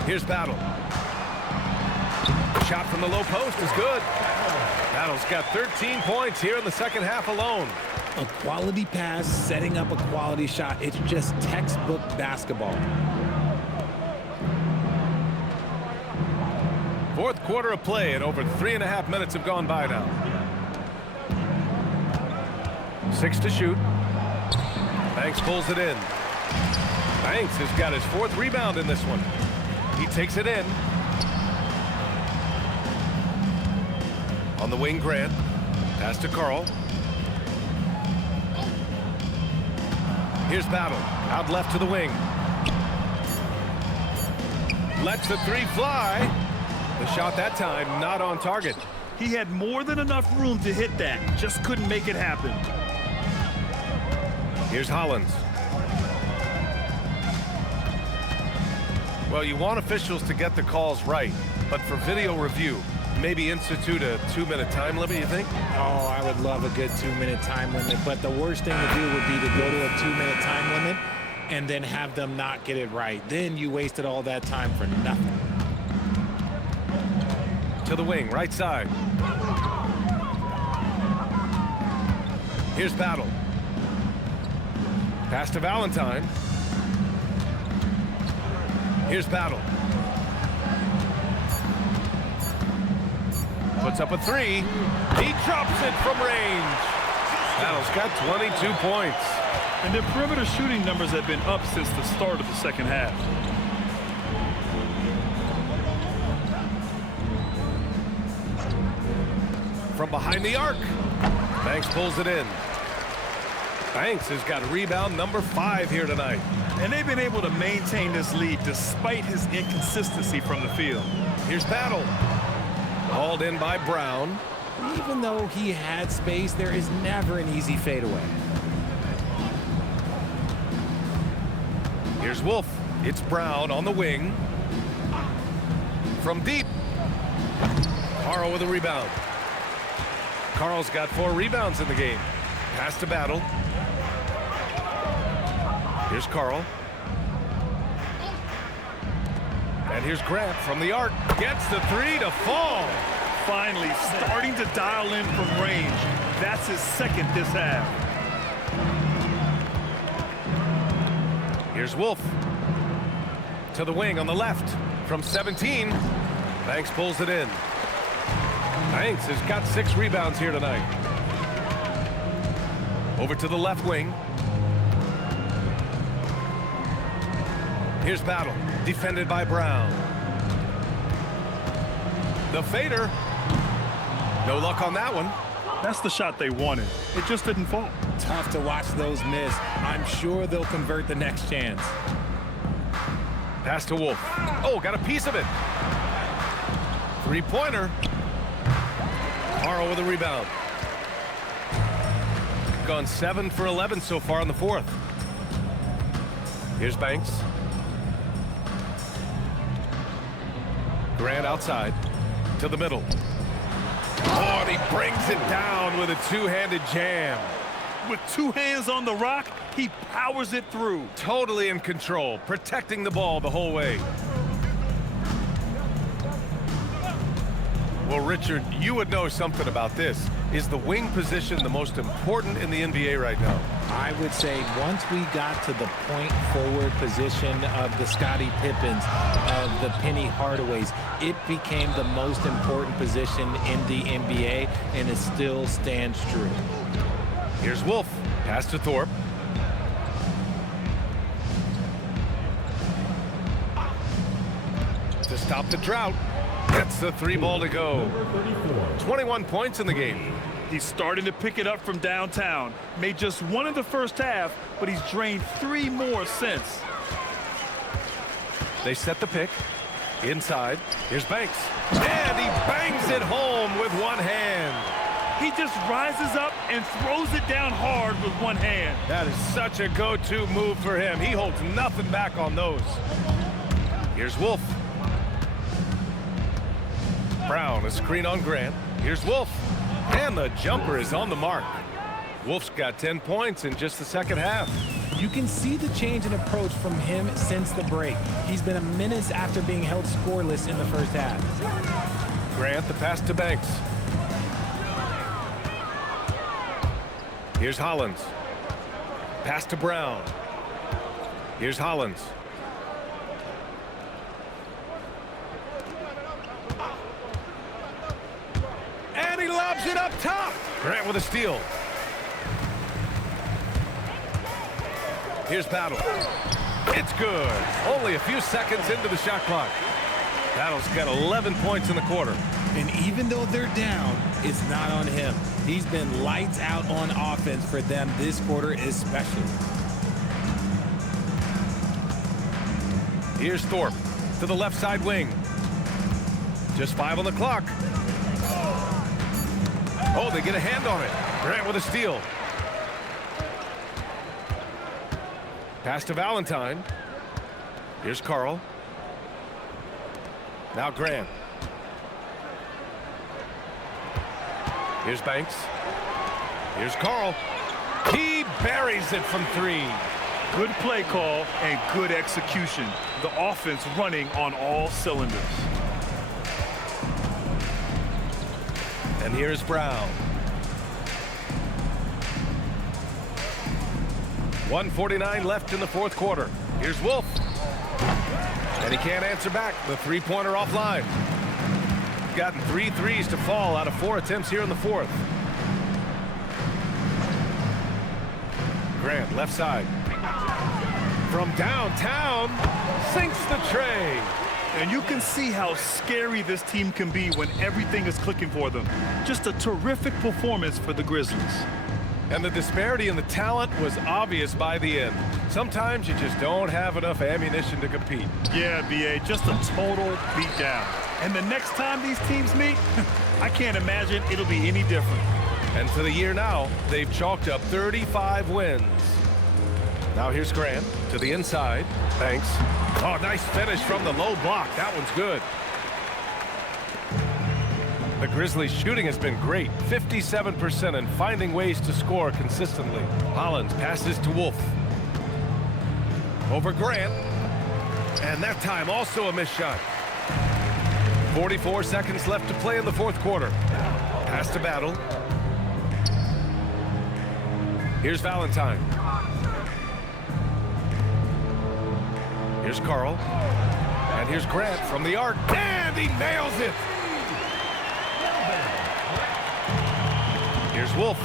Here's Battle. Shot from the low post is good. Battle's got 13 points here in the second half alone. A quality pass, setting up a quality shot. It's just textbook basketball. Fourth quarter of play, and over 3.5 minutes have gone by now. 6 to shoot. Banks pulls it in. Banks has got his 4th rebound in this one. He takes it in. On the wing, Grant. Pass to Carl. Here's Battle. Out left to the wing. Lets the 3 fly. The shot that time not on target. He had more than enough room to hit that. Just couldn't make it happen. Here's Hollins. Well, you want officials to get the calls right, but for video review, maybe institute a 2-minute time limit, you think? Oh, I would love a good 2-minute time limit, but the worst thing to do would be to go to a 2-minute time limit and then have them not get it right. Then you wasted all that time for nothing. To the wing, right side. Here's Battle. Pass to Valentine. Here's Battle. Puts up a 3. He drops it from range. Battle's got 22 points. And their perimeter shooting numbers have been up since the start of the second half. From behind the arc. Banks pulls it in. Banks has got rebound number 5 here tonight. And they've been able to maintain this lead despite his inconsistency from the field. Here's Battle. Hauled in by Brown. Even though he had space, there is never an easy fadeaway. Here's Wolf. It's Brown on the wing. From deep. Carl with a rebound. Carl's got 4 rebounds in the game. Pass to Battle. Here's Carl. And here's Grant from the arc. Gets the 3 to fall. Finally starting to dial in from range. That's his 2nd this half. Here's Wolf. To the wing on the left. From 17. Banks pulls it in. Banks has got 6 rebounds here tonight. Over to the left wing. Here's Battle, defended by Brown. The fader. No luck on that one. That's the shot they wanted. It just didn't fall. Tough to watch those miss. I'm sure they'll convert the next chance. Pass to Wolf. Oh, got a piece of it. 3-pointer. Carl with a rebound. Gone 7 for 11 so far in the 4th. Here's Banks. Grant outside to the middle. Oh, and he brings it down with a 2-handed jam. With 2 hands on the rock, he powers it through. Totally in control, protecting the ball the whole way. Well, Richard, you would know something about this. Is the wing position the most important in the NBA right now? I would say once we got to the point forward position of the Scottie Pippens, of the Penny Hardaways, it became the most important position in the NBA, and it still stands true. Here's Wolf. Pass to Thorpe. To stop the drought. Gets the 3 ball to go. 21 points in the game. He's starting to pick it up from downtown. Made just 1 in the first half, but he's drained 3 more since. They set the pick. Inside. Here's Banks. And he bangs it home with 1 hand. He just rises up and throws it down hard with 1 hand. That is such a go-to move for him. He holds nothing back on those. Here's Wolf. Brown, a screen on Grant. Here's Wolf. And the jumper is on the mark. Wolf's got 10 points in just the second half. You can see the change in approach from him since the break. He's been a menace after being held scoreless in the first half. Grant, the pass to Banks. Here's Hollins. Pass to Brown. Here's Hollins. And he lobs it up top. Grant with a steal. Here's Battle. It's good. Only a few seconds into the shot clock. Battle's got 11 points in the quarter. And even though they're down, it's not on him. He's been lights out on offense for them this quarter especially. Here's Thorpe to the left side wing. Just 5 on the clock. Oh, they get a hand on it. Grant with a steal. Pass to Valentine. Here's Carl. Now Grant. Here's Banks. Here's Carl. He buries it from 3. Good play call and good execution. The offense running on all cylinders. And here's Brown. 1:49 left in the fourth quarter. Here's Wolf. And he can't answer back. The three-pointer offline. Gotten 3 threes to fall out of 4 attempts here in the fourth. Grant, left side. From downtown, sinks the tray. And you can see how scary this team can be when everything is clicking for them. Just a terrific performance for the Grizzlies. And the disparity in the talent was obvious by the end. Sometimes you just don't have enough ammunition to compete. Yeah, B.A., just a total beatdown. And the next time these teams meet, I can't imagine it'll be any different. And for the year now, they've chalked up 35 wins. Now here's Grant to the inside. Thanks. Oh, nice finish from the low block. That one's good. The Grizzlies' shooting has been great, 57%, and finding ways to score consistently. Hollins passes to Wolf. Over Grant. And that time also a missed shot. 44 seconds left to play in the fourth quarter. Pass to Battle. Here's Valentine. Here's Carl. And here's Grant from the arc. And he nails it! Here's Wolf.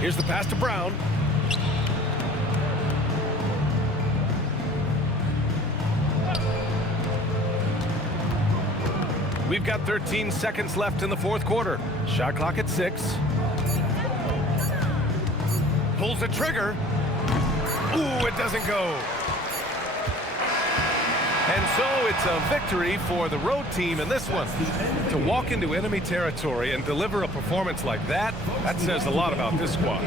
Here's the pass to Brown. We've got 13 seconds left in the fourth quarter. Shot clock at 6. Pulls the trigger. Ooh, it doesn't go. And so it's a victory for the road team in this one. To walk into enemy territory and deliver a performance like that, that says a lot about this squad.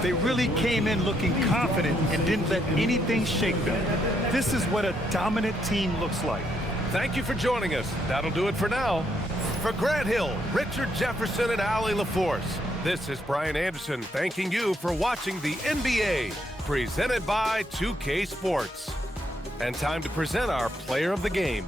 They really came in looking confident and didn't let anything shake them. This is what a dominant team looks like. Thank you for joining us. That'll do it for now. For Grant Hill, Richard Jefferson, and Allie LaForce, this is Brian Anderson thanking you for watching the NBA, presented by 2K Sports. And time to present our player of the game.